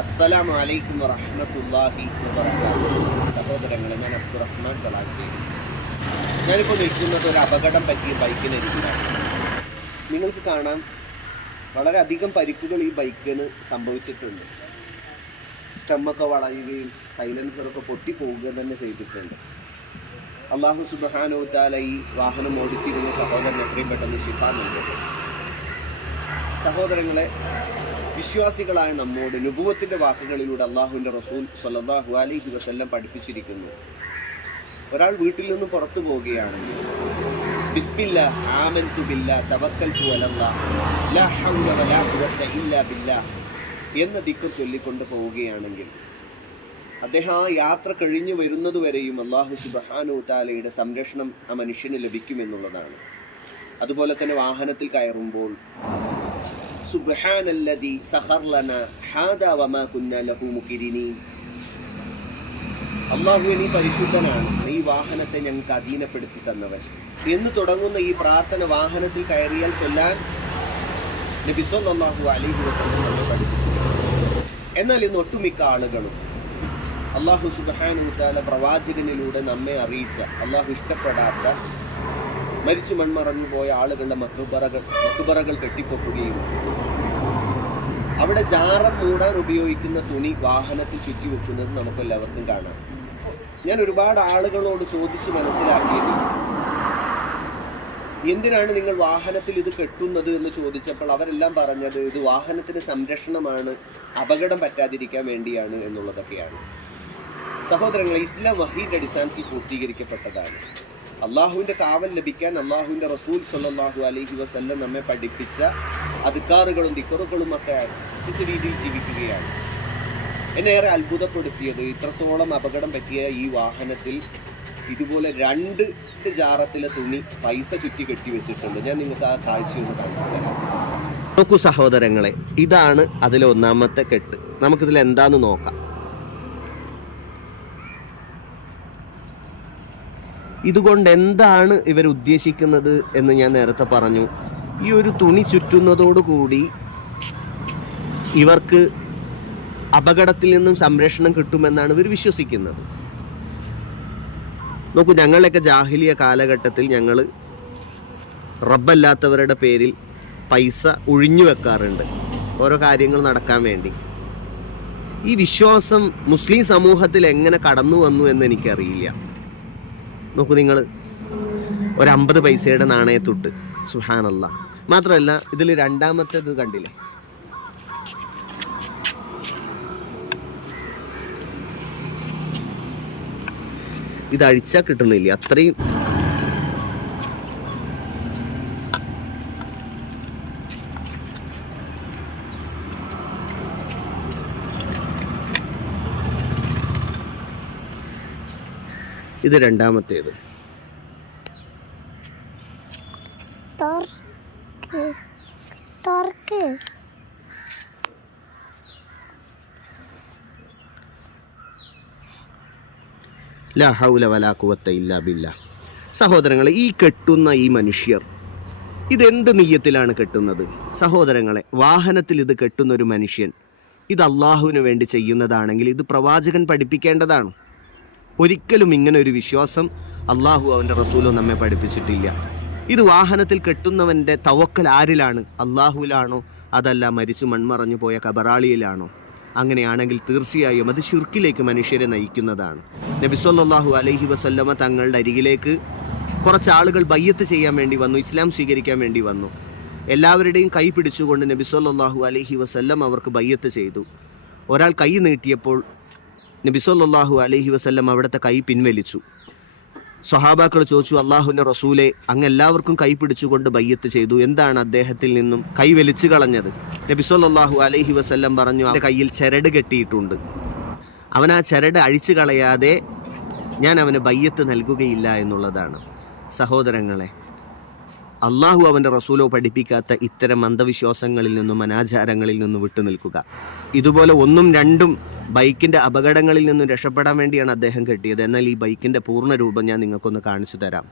അസ്സലാമു അലൈക്കും വറഹ്മത്തുള്ളാഹി വബറകാതുഹു. സഹോദരങ്ങളെ ഞാൻ അബ്ദുറഹ്മാൻ കളാച്ചേരി ഞാനിപ്പോൾ നിൽക്കുന്നത് ഒരു അപകടം പറ്റിയ ബൈക്കിനരികിലാണ് നിങ്ങൾക്ക് കാണാം വളരെയധികം പരിക്കുകൾ ഈ ബൈക്കിന് സംഭവിച്ചിട്ടുണ്ട്. സ്റ്റമ്മൊക്കെ വളയുകയും സൈലൻസറൊക്കെ പൊട്ടിപ്പോവുക തന്നെ ചെയ്തിട്ടുണ്ട്. അള്ളാഹു സുബഹാനോ താല ഈ വാഹനം ഓടിച്ചിരുന്ന സഹോദരൻ എത്രയും പെട്ടെന്ന് ശിഫ നൽകട്ടെ. സഹോദരങ്ങളെ വിശ്വാസികളായ നമ്മോട് നുപുവത്തിന്റെ വാക്കുകളിലൂടെ അള്ളാഹുവിന്റെ റസൂൽ സല്ലാഹു അലൈഹി വസല്ലം പഠിപ്പിച്ചിരിക്കുന്നു. ഒരാൾ വീട്ടിൽ നിന്ന് പുറത്തു പോവുകയാണെങ്കിൽ ബിസ്മില്ല ആമൻ തുബില്ല തവക്കൽ അലല്ലാഹ് ലാ ഹൗല വലാ ഖുവത ഇല്ലാ എന്ന ദിക്കർ ചൊല്ലിക്കൊണ്ട് പോവുകയാണെങ്കിൽ അദ്ദേഹം ആ യാത്ര കഴിഞ്ഞു വരുന്നതുവരെയും അള്ളാഹു സുബഹാനു താലയുടെ സംരക്ഷണം ആ മനുഷ്യന് ലഭിക്കുമെന്നുള്ളതാണ്. അതുപോലെ തന്നെ വാഹനത്തിൽ കയറുമ്പോൾ സുബ്ഹാനല്ലദി സഖർ ലന ഹാദാ വമാ കുന്നാ ലഹു മുഖിരിനീൻ അള്ളാഹു നീ പരിശുദ്ധനാണ്. ഈ വാഹനത്തെ ഞങ്ങൾക്ക് അധീനപ്പെടുത്തി തന്നവൻ. എന്ന് തുടങ്ങുന്ന ഈ പ്രാർത്ഥന വാഹനത്തിൽ കയറിയാൽ ചൊല്ലാൻ നബി സല്ലല്ലാഹു അലൈഹി വസല്ലം നമ്മെ പഠിപ്പിച്ചു എന്നാൽ ഇന്ന് ഒട്ടുമിക്ക ആളുകളും അള്ളാഹു സുബ്ഹാനഹു തആല പ്രവാചകനിലൂടെ നമ്മെ അറിയിച്ച അള്ളാഹു ഇഷ്ടപ്പെടാത്ത മരിച്ചു മൺമറഞ്ഞു പോയ ആളുകളുടെ മക്കുബറകൾ മക്കുബറകൾ കെട്ടിപ്പൊക്കുകയും അവിടെ ജാറം മൂടാൻ ഉപയോഗിക്കുന്ന തുണി വാഹനത്തിൽ ചുറ്റി വെക്കുന്നത് നമുക്കെല്ലാവർക്കും കാണാം. ഞാൻ ഒരുപാട് ആളുകളോട് ചോദിച്ച് മനസ്സിലാക്കിയത് എന്തിനാണ് നിങ്ങൾ വാഹനത്തിൽ ഇത് കെട്ടുന്നത് എന്ന് ചോദിച്ചപ്പോൾ അവരെല്ലാം പറഞ്ഞത് ഇത് വാഹനത്തിന് സംരക്ഷണമാണ് അപകടം പറ്റാതിരിക്കാൻ വേണ്ടിയാണ് എന്നുള്ളതൊക്കെയാണ്. സഹോദരങ്ങളെ ഇസ്ലാം വഹീന്റെ അടിസ്ഥാനത്തിൽ പൂർത്തീകരിക്കപ്പെട്ടതാണ്. അള്ളാഹുവിന്റെ കാവൽ ലഭിക്കാൻ അള്ളാഹുവിന്റെ റസൂൽ സല്ലാഹു അലഹി വസല്ലം നമ്മെ പഠിപ്പിച്ച അധികാറുകളും ദിക്കറുകളും ഒക്കെ അടുപ്പിച്ച രീതിയിൽ ജീവിക്കുകയാണ്. എന്നെ ഏറെ അത്ഭുതപ്പെടുത്തിയത് ഇത്രത്തോളം അപകടം പറ്റിയ ഈ വാഹനത്തിൽ ഇതുപോലെ രണ്ട് ജാറത്തിലെ തുണി പൈസ ചുറ്റി കെട്ടി വെച്ചിട്ടുണ്ട്. ഞാൻ നിങ്ങൾക്ക് ആ കാഴ്ച ഒന്ന് കാണിച്ചു തരാം. നോക്കൂ സഹോദരങ്ങളെ ഇതാണ് അതിലെ ഒന്നാമത്തെ കെട്ട്. നമുക്കിതിൽ എന്താന്ന് നോക്കാം. ഇതുകൊണ്ട് എന്താണ് ഇവർ ഉദ്ദേശിക്കുന്നത് എന്ന് ഞാൻ നേരത്തെ പറഞ്ഞു. ഈ ഒരു തുണി ചുറ്റുന്നതോടുകൂടി ഇവർക്ക് അപകടത്തിൽ നിന്നും സംരക്ഷണം കിട്ടുമെന്നാണ് ഇവർ വിശ്വസിക്കുന്നത്. നോക്കൂ ഞങ്ങളൊക്കെ ജാഹിലിയ കാലഘട്ടത്തിൽ ഞങ്ങൾ റബ്ബല്ലാത്തവരുടെ പേരിൽ പൈസ ഒഴിഞ്ഞു വെക്കാറുണ്ട്. ഓരോ കാര്യങ്ങൾ നടക്കാൻ വേണ്ടി. ഈ വിശ്വാസം മുസ്ലിം സമൂഹത്തിൽ എങ്ങനെ കടന്നു വന്നു എന്ന് എനിക്കറിയില്ല. നോക്കൂ നിങ്ങൾ ഒരു അമ്പത് പൈസയുടെ നാണയത്തൊട്ട്. സുഹാനല്ല മാത്രമല്ല ഇതിൽ രണ്ടാമത്തേത് കണ്ടില്ലേ? ഇത് അഴിച്ചാൽ കിട്ടുന്നില്ല അത്രയും ഇത് രണ്ടാമത്തേത്. ലാ ഹൗല വലാ കുവത്ത ഇല്ലാ ബില്ല. സഹോദരങ്ങളെ ഈ കെട്ടുന്ന ഈ മനുഷ്യർ ഇതെന്ത് നീയത്തിലാണ് കെട്ടുന്നത്? സഹോദരങ്ങളെ വാഹനത്തിൽ ഇത് കെട്ടുന്ന ഒരു മനുഷ്യൻ ഇത് അള്ളാഹുവിന് വേണ്ടി ചെയ്യുന്നതാണെങ്കിൽ ഇത് പ്രവാചകൻ പഠിപ്പിക്കേണ്ടതാണ്. ഒരിക്കലും ഇങ്ങനെ ഒരു വിശ്വാസം അള്ളാഹു അവന്റെ റസൂലോ നമ്മെ പഠിപ്പിച്ചിട്ടില്ല. ഇത് വാഹനത്തിൽ കെട്ടുന്നവന്റെ തവക്കൽ ആരിലാണ്? അള്ളാഹുവിലാണോ അതല്ല മരിച്ചു മൺമറഞ്ഞു പോയ കബറാളിയിലാണോ? അങ്ങനെയാണെങ്കിൽ തീർച്ചയായും അത് ഷിർക്കിലേക്ക് മനുഷ്യരെ നയിക്കുന്നതാണ്. നബി അലഹി വസല്ലമ തങ്ങളുടെ അരികിലേക്ക് കുറച്ച് ആളുകൾ ബയ്യത്ത് ചെയ്യാൻ വേണ്ടി വന്നു ഇസ്ലാം സ്വീകരിക്കാൻ വേണ്ടി വന്നു. എല്ലാവരുടെയും കൈ പിടിച്ചുകൊണ്ട് നബി അലഹി അലൈഹി വസല്ലം അവർക്ക് ബയ്യത്ത് ചെയ്തു. ഒരാൾ കൈ നീട്ടിയപ്പോൾ നബി അലഹി വസല്ലം അവിടുത്തെ കൈ പിൻവലിച്ചു. സ്വഹാബാക്കൾ ചോദിച്ചു അള്ളാഹുവിന്റെ റസൂലെ അങ്ങ് എല്ലാവർക്കും കൈ പിടിച്ചുകൊണ്ട് ബയ്യത്ത് ചെയ്തു. എന്താണ് അദ്ദേഹത്തിൽ നിന്നും കൈ വലിച്ചു കളഞ്ഞത്? നബിസൊല്ലാഹു അലൈഹി വസല്ലം പറഞ്ഞു അവന്റെ കയ്യിൽ ചരട് കെട്ടിയിട്ടുണ്ട്. അവൻ ആ ചരട് അഴിച്ചു കളയാതെ ഞാൻ അവന് ബയ്യത്ത് നൽകുകയില്ല എന്നുള്ളതാണ്. സഹോദരങ്ങളെ അള്ളാഹു അവന്റെ റസൂലോ പഠിപ്പിക്കാത്ത ഇത്തരം അന്ധവിശ്വാസങ്ങളിൽ നിന്നും അനാചാരങ്ങളിൽ നിന്നും വിട്ടുനിൽക്കുക ഇതുപോലെ ഒന്നും രണ്ടും ബൈക്കിന്റെ അപകടങ്ങളിൽ നിന്നും രക്ഷപ്പെടാൻ വേണ്ടിയാണ് അദ്ദേഹം കെട്ടിയത്. എന്നാൽ ഈ ബൈക്കിന്റെ പൂർണ രൂപം ഞാൻ നിങ്ങൾക്കൊന്ന് കാണിച്ചു തരാം.